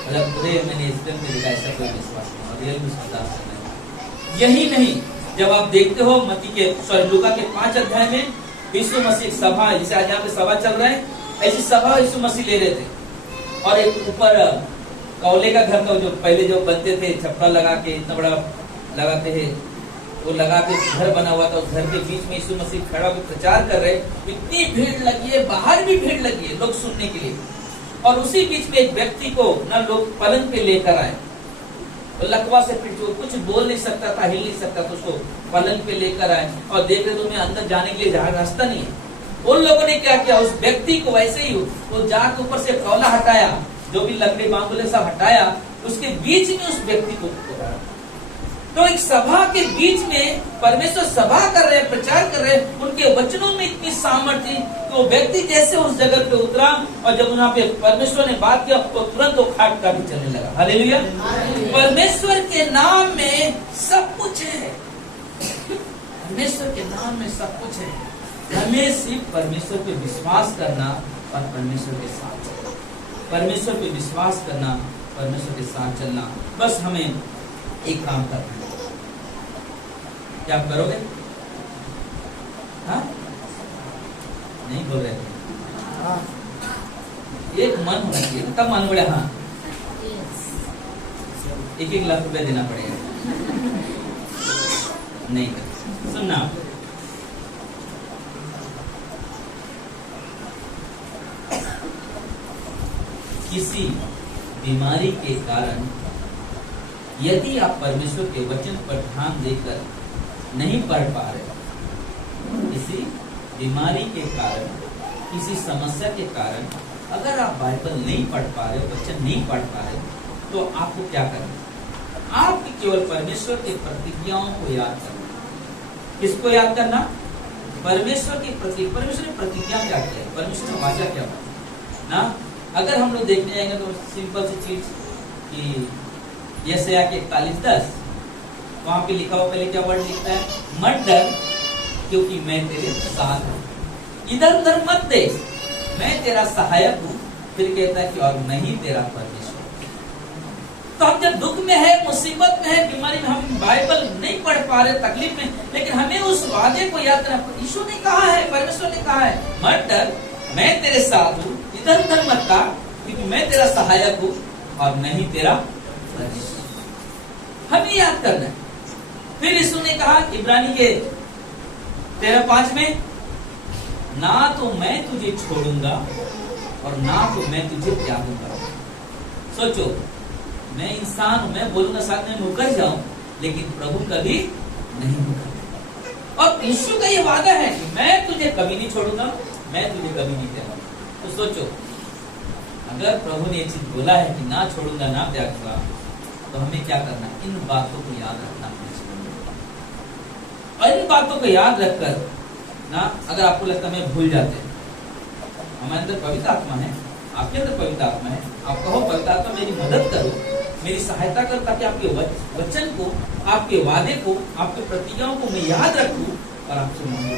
मतलब पूरे मैंने इस दिन में देखा ऐसा कोई विश्वास नहीं, और रियल में उसका दास चंगाई। यही नहीं, जब आप देखते हो मत्ती के लूका के 5 अध्याय में यीशु मसीह सभा, जैसे आज यहाँ पे सभा चल रहा है, ऐसी सभा यीशु मसीह ले रहे थे। और एक ऊपर कौले का घर का जो पहले जो बनते थे छप्पा लगा के, इतना बड़ा लगाते हैं, वो लगा के घर बना हुआ था, उस घर के बीच में यीशु मसीह खड़ा होकर प्रचार कर रहे। इतनी भीड़ लगी है, बाहर भी भीड़ लगी है लोग सुनने के लिए। और उसी बीच में एक व्यक्ति को ना लोग पलंग पे लेकर आए, तो लकवा से फिर जो कुछ बोल नहीं सकता था, हिल नहीं सकता, तो उसको पलंग पे लेकर आए और देख रहे तुम्हें अंदर जाने के लिए जहाँ रास्ता नहीं है। उन लोगों ने क्या किया, उस व्यक्ति को वैसे ही वो जाके ऊपर से कौला हटाया, जो भी लकड़ी बांगुले सब हटाया, उसके बीच में उस व्यक्ति को उतारा। तो एक सभा के बीच में परमेश्वर सभा कर रहे, प्रचार कर रहे, उनके वचनों में इतनी सामर्थ्य थी कि वो व्यक्ति जैसे उस जगह पे उतरा और जब वहां पे परमेश्वर ने बात किया तो तुरंत वो खाट का भी चलने लगा। हालेलुया। परमेश्वर के नाम में सब कुछ है, परमेश्वर के नाम में सब कुछ है। हमें सिर्फ परमेश्वर पे विश्वास करना और परमेश्वर के साथ चलना, परमेश्वर पे विश्वास करना, परमेश्वर के साथ चलना। बस हमें एक काम करना है। क्या आप करोगे? हाँ, नहीं बोल रहे, एक मन होना चाहिए, तब मन बढ़े। हाँ, 1-1 लाख रुपया देना पड़ेगा। नहीं सुनना, किसी बीमारी के कारण यदि आप परमेश्वर के वचन पर ध्यान देकर नहीं पढ़ पा रहे, किसी बीमारी के कारण, किसी समस्या के कारण अगर आप बाइबल नहीं पढ़ पा रहे, वचन नहीं पढ़ पा रहे, तो आपको क्या करना? आपको केवल परमेश्वर की प्रतिज्ञाओं को याद करना। किसको याद करना? परमेश्वर की परमेश्वर ने प्रतिज्ञा क्या किया, परमेश्वर ने वाचा क्या ना। अगर हम लोग देखने जाएंगे तो सिंपल सी चीज कि यशायाह के 41:10 वहां पे लिखा हुआ, पहले क्या वर्ड लिखता है? मत डर क्योंकि मैं तेरे साथ हूँ, इधर उधर मत देख, मैं तेरा सहायक हूँ। फिर कहता है कि और मैं ही तेरा परमेश्वर। तो हम जब दुख में है, मुसीबत में है, बीमारी में, हम बाइबल नहीं पढ़ पा रहे, तकलीफ में, लेकिन हमें उस वादे को याद करना। यीशु ने कहा है, परमेश्वर ने कहा है, मत डर मैं तेरे साथ हूँ, इधर उधर मत था क्योंकि मैं तेरा सहायक हूँ और मैं ही तेरा परमेश्वर। हमें याद करना है। फिर यीशु ने कहा इब्रानी के 13:5 में, ना तो मैं तुझे छोड़ूंगा और ना तो मैं तुझे त्यागूंगा। सोचो, मैं इंसान हूं, मैं बोलूंगा साथ में मुकर जाऊं, लेकिन प्रभु कभी नहीं मुकर। और यीशु का ये वादा है कि मैं तुझे कभी नहीं छोड़ूंगा, मैं तुझे कभी नहीं त्यागूंगा। तो सोचो, अगर प्रभु ने ये चीज बोला है कि ना छोड़ूंगा ना त्यागूंगा, तो हमें क्या करना? इन बातों को याद रखना है। और इन बातों को याद रखकर ना, अगर आपको लगता है मैं भूल जाते, हमारे अंदर पवित्र आत्मा है, आपके अंदर पवित्र आत्मा है, आप कहो पवित्र आत्मा मेरी मदद करो, मेरी सहायता करो, ताकि आपके वचन को, आपके वादे को, आपके प्रतिज्ञाओं को मैं याद रखूं और आपसे मांगू,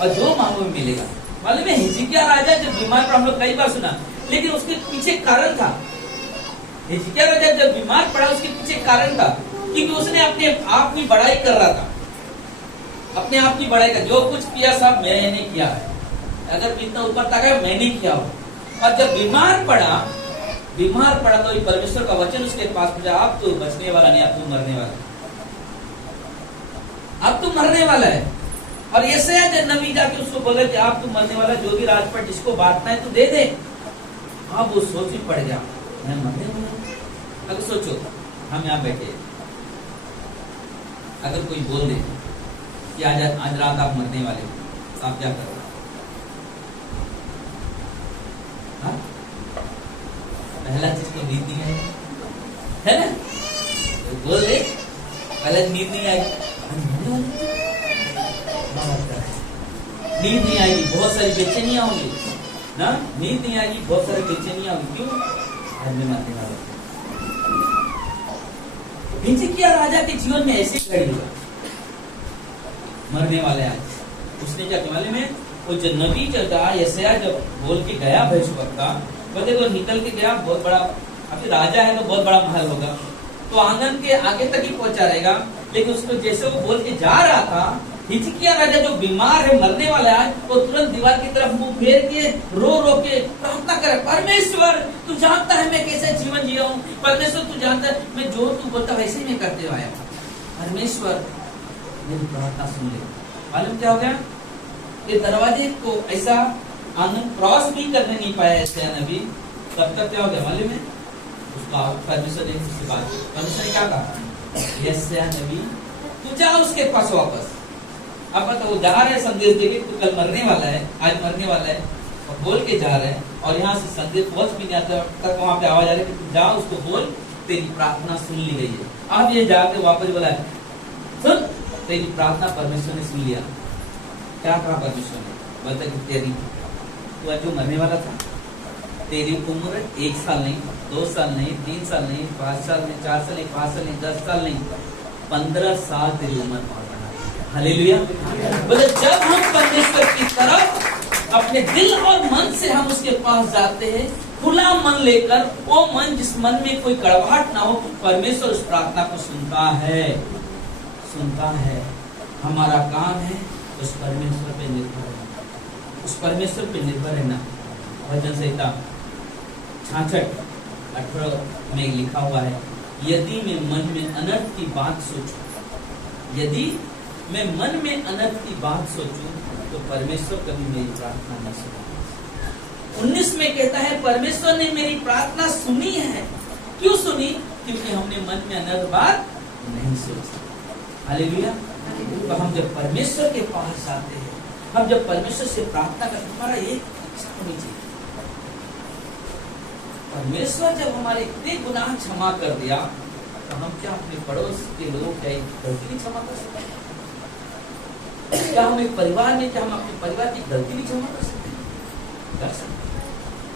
और जो मांगो मिलेगा। मालूम है, हिजकिय्याह राजा जब बीमार पड़ा, हम लोग कई बार सुना, लेकिन उसके पीछे कारण था। हिजकिय्याह राजा जब बीमार पड़ा, उसके पीछे कारण था, क्योंकि उसने अपने आप की बड़ाई कर रहा था, अपने आप की बड़ाई कर, जो कुछ किया सब मैंने किया है, अगर इतना ऊपर तक है मैंने किया हो। और जब बीमार पड़ा तो परमेश्वर का वचन उसके पास पहुंचा, अब तो बचने वाला नहीं, अब तो मरने वाला, अब तो मरने वाला है। और यशायाह जब नबी जाके उसको बोले कि आप तो मरने वाला, जो भी राजपाट जिसको बांटना है तो दे दे। अब वो सोच ही पड़ गया, मैं मरने वाला। अगर सोचो, हम यहाँ बैठे, अगर कोई बोल दे कि आज रात आप मरने वाले हो, तो आप क्या करोगे? हाँ? पहला चीज तो नींद नहीं आई, है ना? तो बोल दे, पहले नींद नहीं आई, नींद नहीं आएगी, बहुत सारी बेचैनियां होंगी ना, नींद नहीं आएगी, बहुत सारी बेचैनियां होंगी। क्यों? आज मैं मरने वाला हूं। हिजकिय्याह राजा के जीवन में ऐसे घड़ी हुआ, मरने वाले आज। उसने क्या किया मालूम है? वो जो नबी जब यशायाह जब बोल के गया भविष्यवक्ता, वो देखो निकल के गया, बहुत बड़ा, अभी राजा है तो बहुत बड़ा महल होगा, तो आंगन के आगे तक ही पहुंचा रहेगा। लेकिन उसको जैसे वो बोल के जा रहा था, हिजकिय्याह राजा जो बीमार है, मरने वाला है, वो तुरंत दीवार की तरफ मुंह फेर के रो रो के प्रार्थना करे, परमेश्वर तू जानता है मैं कैसे जीवन जिया हूँ, परमेश्वर तू जानता है मैं जो तू बोलता वैसे ही मैं करते आया, परमेश्वर मेरी प्रार्थना सुन ले। मालूम क्या हो गया? ये दरवाजे को ऐसा आंगन क्रॉस भी करने नहीं पाया ऐसे नबी, तब तक क्या हो गया मालूम है? उसका परमेश्वर ने उसके बाद परमेश्वर ने क्या कहा? यशायाह नबी तू जा उसके पास वापस। अब पता वो जा रहे संदेश देके, तू कल मरने वाला है, आज मरने वाला है, और बोल के जा रहे हैं, और यहाँ से संदेश पहुंच भी नहीं आता तक वहां पे आवाज आ रही है कि तू जा उसको बोल तेरी प्रार्थना सुन ली गई है। अब ये जाके वापस बोला है, सुन तेरी प्रार्थना परमेश्वर ने सुन लिया। क्या कहा परमेश्वर ने? बता कि तेरी तू आज जो मरने वाला था, तेरी उम्र 1 साल नहीं, 2 साल नहीं, 3 साल नहीं, 5 साल नहीं, 4 साल नहीं, 5 साल नहीं, 10 साल नहीं, 15 साल तेरी उम्र पहुंच रहा है। हालेलुया। बोले जब हम परमेश्वर की तरफ अपने दिल और मन से हम उसके पास जाते हैं, खुला मन लेकर, वो मन जिस मन में कोई कड़वाहट ना हो, परमेश्वर उस प्रार्थना को सुनता है, सुनता है। हमारा काम है उस परमेश्वर पे निर्भर रहना, उस परमेश्वर पे निर्भर रहना। भजन संहिता 66:18 में लिखा हुआ है, यदि मैं मन में अनर्थ की बात सोचूं, यदि मैं मन में अनर्थ की बात सोचूं, तो परमेश्वर कभी मेरी प्रार्थना नहीं सुना। 19 में कहता है परमेश्वर ने मेरी प्रार्थना सुनी है। क्यों सुनी? क्योंकि हमने मन में अनर्थ बात नहीं सोची। हालेलुया। तो हम जब परमेश्वर के पास जाते हैं, हम जब परमेश्वर से प्रार्थना करते, हमारा एक इच्छा होनी चाहिए, परमेश्वर जब हमारे इतने गुनाह क्षमा कर दिया, तो हम क्या अपने पड़ोस के लोगों की गलती नहीं क्षमा कर सकते? क्या हम एक परिवार में, क्या हम अपने परिवार की गलती नहीं क्षमा कर सकते? कर सकते।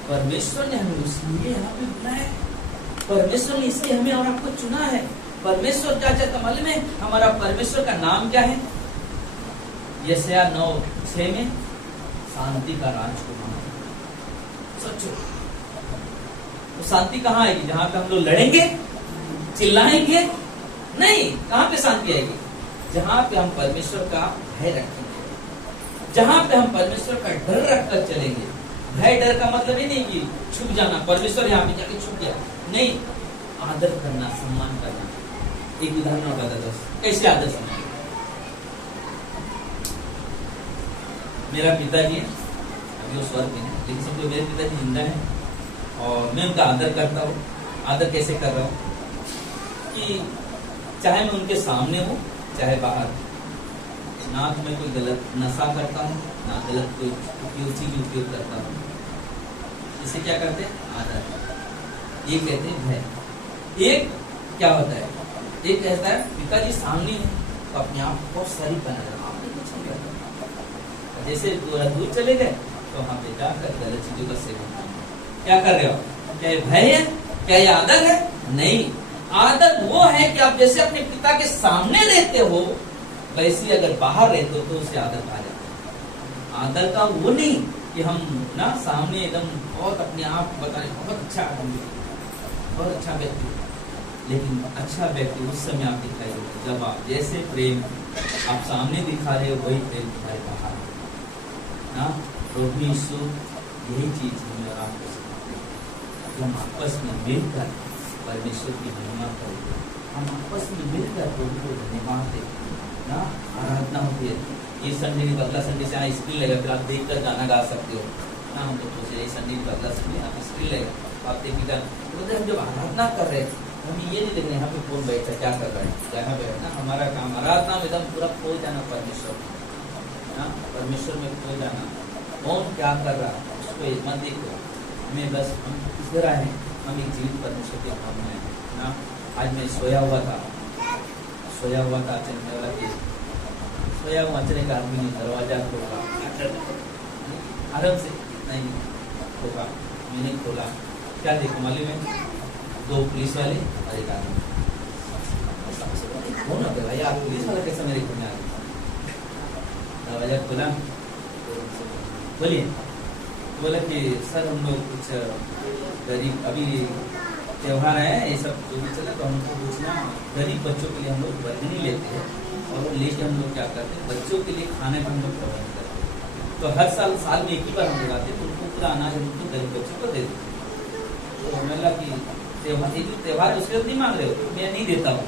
परमेश्वर ने हमें इसलिए यहाँ पे बुलाया, परमेश्वर ने इसलिए हमें और आपको चुना है। परमेश्वर क्या चाहता मालूम है? हमारा परमेश्वर का नाम क्या है? यशायाह 9:6 में शांति का राजकुमार। सोचो, तो शांति कहाँ आएगी? जहां पे हम लोग लड़ेंगे, चिल्लाएंगे? नहीं। कहां पे शांति आएगी? जहां पे हम परमेश्वर का भय रखेंगे, जहां पे हम परमेश्वर का डर रखकर चलेंगे। भय डर का मतलब ही नहीं कि छुप जाना, परमेश्वर यहाँ पे जाके छुप गया, नहीं। आदर करना, सम्मान करना। एक उदाहरण और बता दो, कैसे आदर सम्मान? मेरा पिताजी है, अभी वो स्वर्ग में है, लेकिन समझो मेरे पिताजी जिंदा है और मैं उनका आदर करता हूँ। आदर कैसे कर रहा हूँ कि चाहे मैं उनके सामने हूँ चाहे बाहर, ना तो मैं कोई गलत नशा करता हूँ, ना गलत कोई चीज उपयोग करता हूँ। इसे क्या करते हैं? आदर। ये कहते हैं भय। एक क्या होता है? एक कहता है पिताजी सामने है तो अपने आप को सही बना रहा, आपने कुछ नहीं करता। जैसे दूर चले गए तो वहां पे जाकर गलत चीजों का सेवन करना। क्या कर रहे हो? क्या ये भय है? क्या ये आदर है? नहीं। आदर वो है कि आप जैसे अपने पिता के सामने रहते हो, वैसे अगर बाहर रहते हो तो उसे आदर कहा जाता है। आदर का वो नहीं कि हम ना सामने एकदम बहुत अपने आप बताए बहुत अच्छा आदमी, बहुत अच्छा व्यक्ति, लेकिन अच्छा व्यक्ति उस समय आप दिखाई देते जब आप जैसे प्रेम आप सामने दिखा रहे हो वही प्रेम दिखाई बाहर ना। प्रभु यीशु यही चीज हमें और आपको सिखाते हैं कि हम आपस में मिलकर परमेश्वर की महिमा करें, हम आपस में मिलकर प्रभु को धन्यवाद दें ना। आराधना होती है, ये संडे नहीं अगला संडे से स्क्रीन लगेगा, फिर आप देखकर गाना गा सकते हो ना। हम तो सोचे ये संडे नहीं अगला संडे आप स्क्रीन लगेगा, आप देखिएगा। तो हम जब आराधना कर रहे हैं हम ये नहीं देख रहे यहाँ पे कौन बैठा क्या कर रहा है, जहाँ पे ना हमारा काम आराधना में एकदम पूरा खो जाना परमेश्वर ना, परमेश्वर में खो जाना। कौन क्या कर रहा है उसको मत देखो, हमें बस हम इधर आए, हम एक जीवित परमेश्वर के काम में ना। आज मैं सोया हुआ था, चंद्रमेला के भैया वो अचने का आदमी नहीं, दरवाजा खोला आराम से, नहीं खोला, मैंने खोला, क्या देखो मालूम है? 2 पुलिस वाले और एक आदमी। वो ना भैया पुलिस वाला कैसे मेरे घर में आ गया? दरवाजा खोला, बोलिए, बोला कि सर हम लोग कुछ गरीब, अभी त्योहार है ये सब जो भी चला, तो हमको पूछना, गरीब बच्चों के लिए हम लोग वर्गनी लेते हैं और वो लेके हम लोग क्या करते हैं, बच्चों के लिए खाने का हम लोग प्रबंध करते हैं। तो हर साल में एक ही बार हम लोग आते हैं, तो उनको पूरा अनाज उनको गरीब बच्चों को दे देते हैं। तो हमें लगा कि त्योहार उसके नहीं मांग रहे हो, मैं नहीं देता हूँ,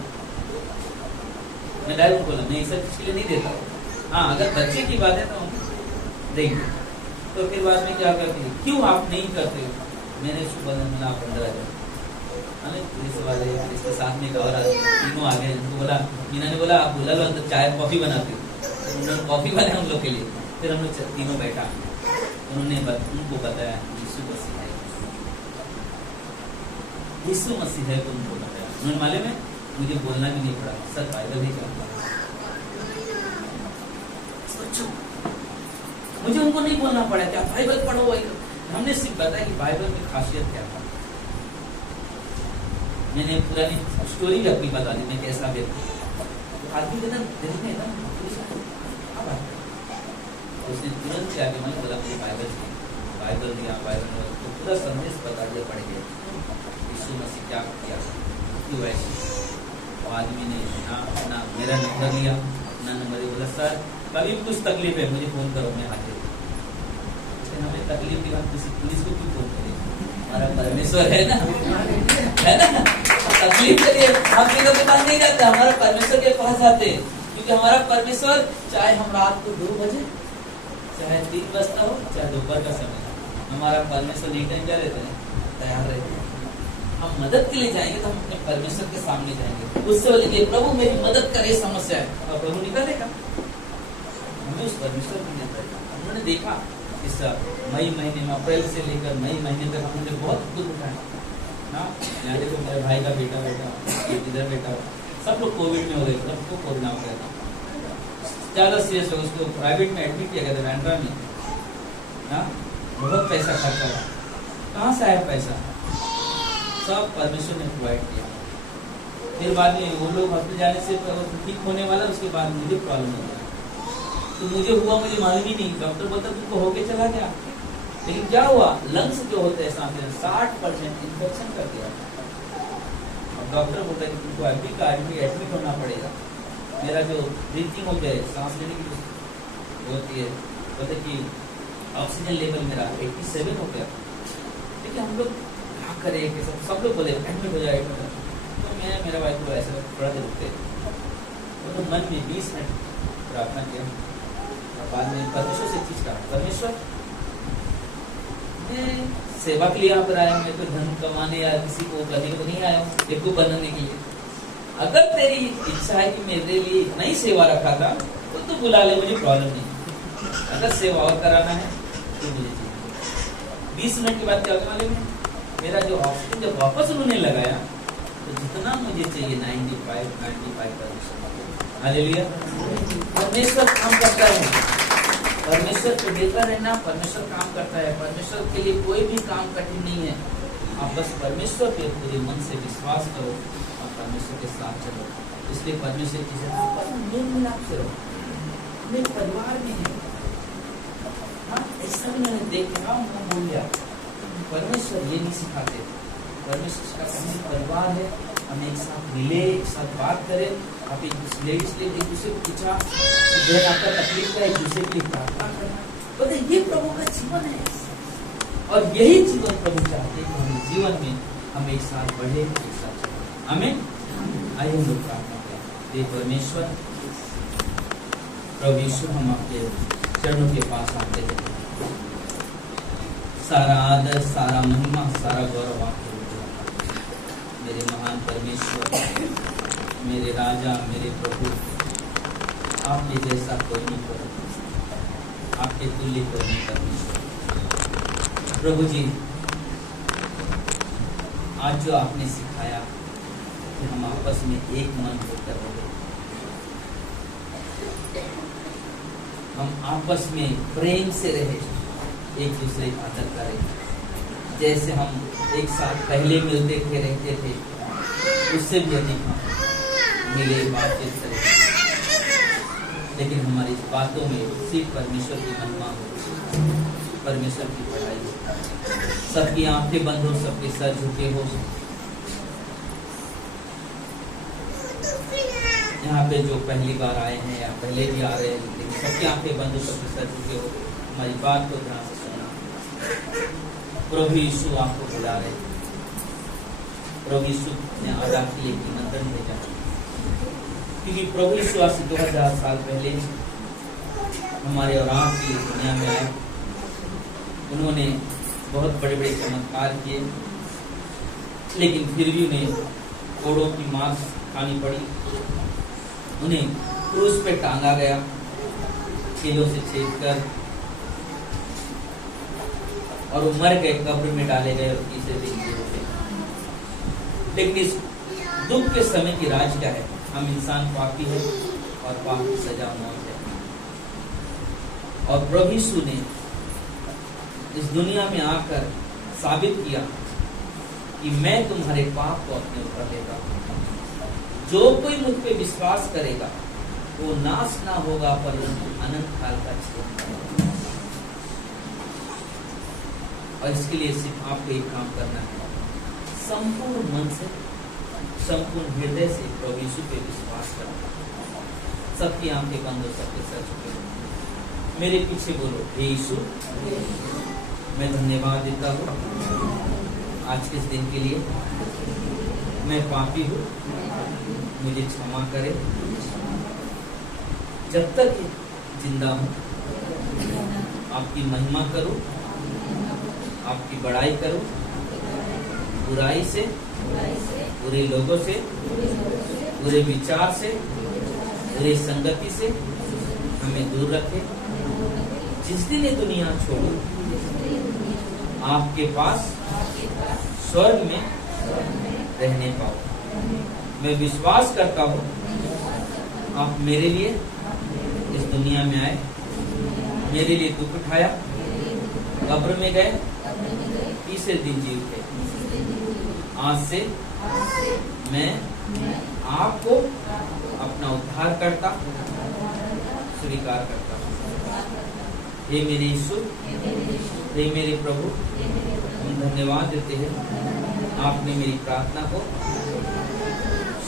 मैं डायरेक्ट बोला मैं इस चीज के लिए नहीं देता हूँ, हाँ अगर बच्चे की बात है तो हम देंगे। तो फिर बाद में क्या करते हैं, क्यों आप नहीं करते? मैंने सुबह मिला 15,000, पुलिस वाले इसके साथ में और तीनों आ गए। उनको बोला, मीना ने बोला आप बुला लो, तो चाय कॉफी बनाते हो, तो उन्होंने कॉफी बनाया हम लोग के लिए। फिर हम लोग तीनों बैठा, उन्होंने उनको बताया यीशु मसीह है, यीशु मसीह है, तो उनको बताया। उन्होंने मालूम है मुझे बोलना भी नहीं पड़ा, सर बाइबल ही चलता, मुझे उनको नहीं बोलना पड़ा क्या बाइबल पढ़ो। हमने सिर्फ बताया कि बाइबल की खासियत क्या था। मैंने पुरानी स्टोरी भी अपनी बता दी, मैं कैसा व्यक्ति, आदमी के ना दिल में ना उसने तुरंत क्या कि मैंने बोला मुझे बाइबल दिया, बाइबल तो पूरा संदेश बता दिया, पढ़ गया यीशु मसीह क्या किया, क्यों ऐसे। तो आदमी ने ना मेरा नंबर लिया, ना नंबर बोला सर कभी कुछ तकलीफ है मुझे फोन करो, मैं हाजिर। हमें तकलीफ की बात किसी पुलिस को क्यों फोन करें, हमारा परमेश्वर है ना, है ना। तकलीफ के लिए हम किसी के पास नहीं जाते, हमारा परमेश्वर के पास आते हैं, क्योंकि हमारा परमेश्वर चाहे हम रात को 2 बजे, चाहे 3 बजता हो, चाहे दोपहर का समय, हमारा परमेश्वर एक टाइम क्या रहते हैं, तैयार रहते हैं। हम मदद के लिए जाएंगे तो हम अपने परमेश्वर के सामने जाएंगे, उससे बोलेंगे प्रभु मेरी मदद करे, समस्या है, और प्रभु निकालेगा। हमें उस परमेश्वर को नहीं पड़ेगा। उन्होंने देखा इस मई महीने में, अप्रैल से लेकर मई महीने तक हमने बहुत दुख उठाया ना। यहाँ देखो मेरे भाई का बेटा इधर बेटा, सब लोग कोविड में हो गए, सबको कोरोना हो गया था, ज्यादा सीरियस हो, उसको प्राइवेट में एडमिट किया गया था बैंड्रा में ना। बहुत पैसा खर्चा हुआ, कहाँ से आया पैसा, सब परमेश्वर ने प्रोवाइड किया। फिर बाद में वो लोग हॉस्पिटल जाने से ठीक होने वाला, उसके बाद मुझे प्रॉब्लम हो गया। तो मुझे हुआ, मुझे मालूम ही नहीं, डॉक्टर बोलता तुमको होके चला गया, लेकिन क्या हुआ, लंग्स जो होते हैं सांस लेने 60% इन्फेक्शन कर दिया। अब डॉक्टर बोलता है कि तुमको एडमिट होना पड़ेगा। मेरा जो ब्रीथिंग होता है, सांस लेने की होती है, बोलते कि ऑक्सीजन लेवल मेरा 87 हो गया। लेकिन हम लोग क्या करें, सब लोग बोले एडमिट हो जाए, तो मैं मेरा वाइफ को ऐसे थोड़ा देर रुकते, तो मन में 20 मिनट प्रार्थना किया, बाद में परमेश्वर से चीज कहा, परमेश्वर मैं सेवा के लिए यहाँ पर आया, मैं कोई धन कमाने या किसी को करने को नहीं आया हूँ, एक को बनाने के लिए। अगर तेरी इच्छा है कि मेरे लिए इतना ही सेवा रखा था तो तू बुला ले, मुझे प्रॉब्लम नहीं। अगर सेवा और कराना है तो मुझे चाहिए। 20 मिनट के बाद क्या होगा मालूम है, मेरा जो ऑक्सीजन जब वापस उन्होंने लगाया तो जितना मुझे चाहिए 95%। हालेलुया। परमेश्वर काम करता है, परमेश्वर को देता रहना, परमेश्वर काम करता है। परमेश्वर के लिए कोई भी काम कठिन नहीं है। आप बस परमेश्वर पे पूरे मन से विश्वास करो और परमेश्वर के साथ चलो। इसलिए परमेश्वर की मेल मिलाप से रहो, अपने परिवार में है। हाँ, ऐसा भी मैंने देखा, उनको बोल दिया परमेश्वर ये नहीं सिखाते। परमेश्वर का परिवार है, हम एक साथ मिले, एक साथ बात करें, आप एक दूसरे को पूछा, आपका तकलीफ का एक दूसरे के लिए प्रार्थना करना, तो ये प्रभु का जीवन है। और यही जीवन प्रभु चाहते हैं कि हमारे जीवन में हम एक साथ बढ़े, एक साथ चले। आमीन। आइए हम लोग प्रार्थना करें। हे परमेश्वर, प्रभु यीशु, हम आपके चरणों के पास आते हैं। सारा आदर, सारा महिमा, सारा गौरव आपको मेरे महान परमेश्वर, मेरे राजा, मेरे प्रभु। आपके जैसा कोई नहीं प्रभु, आपके तुल्य कोई नहीं परमेश्वर। प्रभु जी, आज जो आपने सिखाया कि हम आपस में एक मन होकर रहे, हम आपस में प्रेम से रहे, एक दूसरे का आदर करें। जैसे हम एक साथ पहले मिलते थे, रहते थे, उससे भी अधिक हम मिले, बातचीत करें। लेकिन हमारी बातों में सिर्फ परमेश्वर की महिमा हो, परमेश्वर की पढ़ाई हो, सबकी आंखें बंद हो, सबके सर झुके हो। यहाँ पे जो पहली बार आए हैं या पहले भी आ रहे हैं, लेकिन सबकी आंखें बंद हो, सबके सर झुके हो, हमारी बात को ध्यान से सुनना। प्रभु यीशु आपको बुला रहे हैं। प्रभु यीशु ने आजा के लिए निमंत्रण भेजा, क्योंकि प्रभु यीशु आज से 2000 साल पहले हमारे और आपकी दुनिया में आए। उन्होंने बहुत बड़े बड़े चमत्कार किए, लेकिन फिर भी उन्हें कोड़ों की मार खानी पड़ी। उन्हें क्रूस पे टांगा गया, कीलों से छेदकर, और वो मर गए, कब्र में डाले गए और तीसरे दिन जी उठे। लेकिन इस दुख के समय की राज क्या है? हम इंसान पापी है और पाप की सजा मौत है। और प्रभु यीशु ने इस दुनिया में आकर साबित किया कि मैं तुम्हारे पाप को अपने ऊपर लेता हूं। जो कोई मुझ पे विश्वास करेगा वो नाश ना होगा, परंतु अनंत काल का जीवन पाएगा। और इसके लिए सिर्फ आपको एक काम करना है, संपूर्ण मन से, संपूर्ण हृदय से प्रभु यीशु पे विश्वास करना। सबकी आंखें बंद हो, सबके सर झुके हो। मेरे पीछे बोलो, हे यीशु, मैं धन्यवाद देता हूँ आज के इस दिन के लिए। मैं पापी हूँ, मुझे क्षमा करे। जब तक जिंदा हूँ आपकी महिमा करूं, आपकी बड़ाई करूं, बुराई से, बुरे लोगों से, बुरे विचार से, बुरे संगति से हमें दूर रखे। जिस दिन ये दुनिया छोड़ो, आपके पास स्वर्ग में रहने पाओ। मैं विश्वास करता हूँ आप मेरे लिए इस दुनिया में आए, मेरे लिए दुख उठाया, कब्र में गए, तीसरे दिन जी उठे। आज से मैं आपको अपना उद्धार करता स्वीकार करता हूँ। हे मेरे यीशु, हे मेरे प्रभु, हम धन्यवाद देते हैं, आपने मेरी प्रार्थना को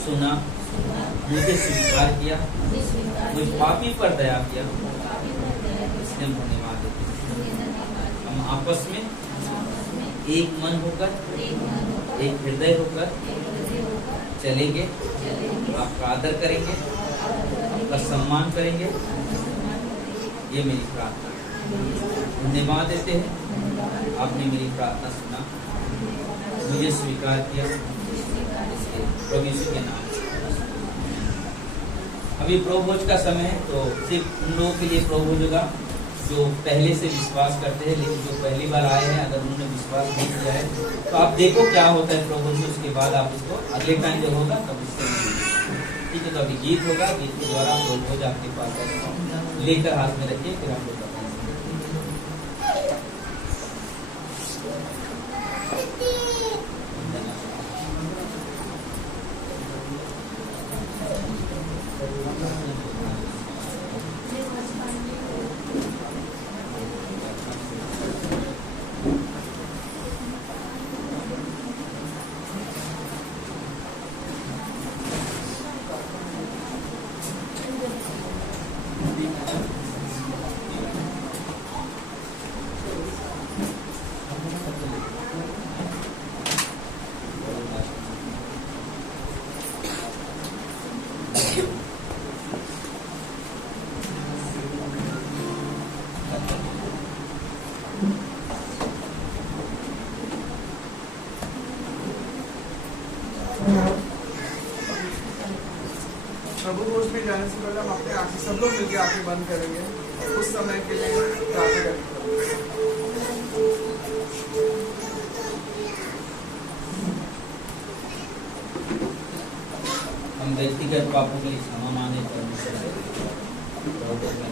सुना, मुझे स्वीकार किया, मुझ पापी पर दया किया, इसलिए हम धन्यवाद देते हैं। हम आपस में एक मन होकर, एक हृदय होकर चलेंगे, आपका आदर करेंगे, आपका सम्मान करेंगे। ये मेरी प्रार्थना है। धन्यवाद देते हैं, आपने मेरी प्रार्थना सुना, मुझे स्वीकार किया, प्रभु यीशु के नाम से। अभी प्रभु भोज का समय है, तो सिर्फ उन लोगों के लिए प्रभु भोज होगा जो पहले से विश्वास करते हैं, लेकिन जो पहली बार आए हैं, अगर उन्होंने विश्वास नहीं किया है तो आप देखो क्या होता है प्रभु भोज। उसके बाद आप इसको अगले टाइम जब होगा तब इससे ठीक है। तो अभी गीत होगा, गीत के द्वारा प्रभु भोज आपके पास लेकर हाथ में रखिए, फिर हम लोग प्रभु भोज में जाने से पहले हम अपने आंखें सब लोग मिलकर आंखें बंद करेंगे उस समय के लिए प्रार्थना करेंगे। हम व्यक्तिगत पापों के लिए क्षमा मांगे परमेश्वर से।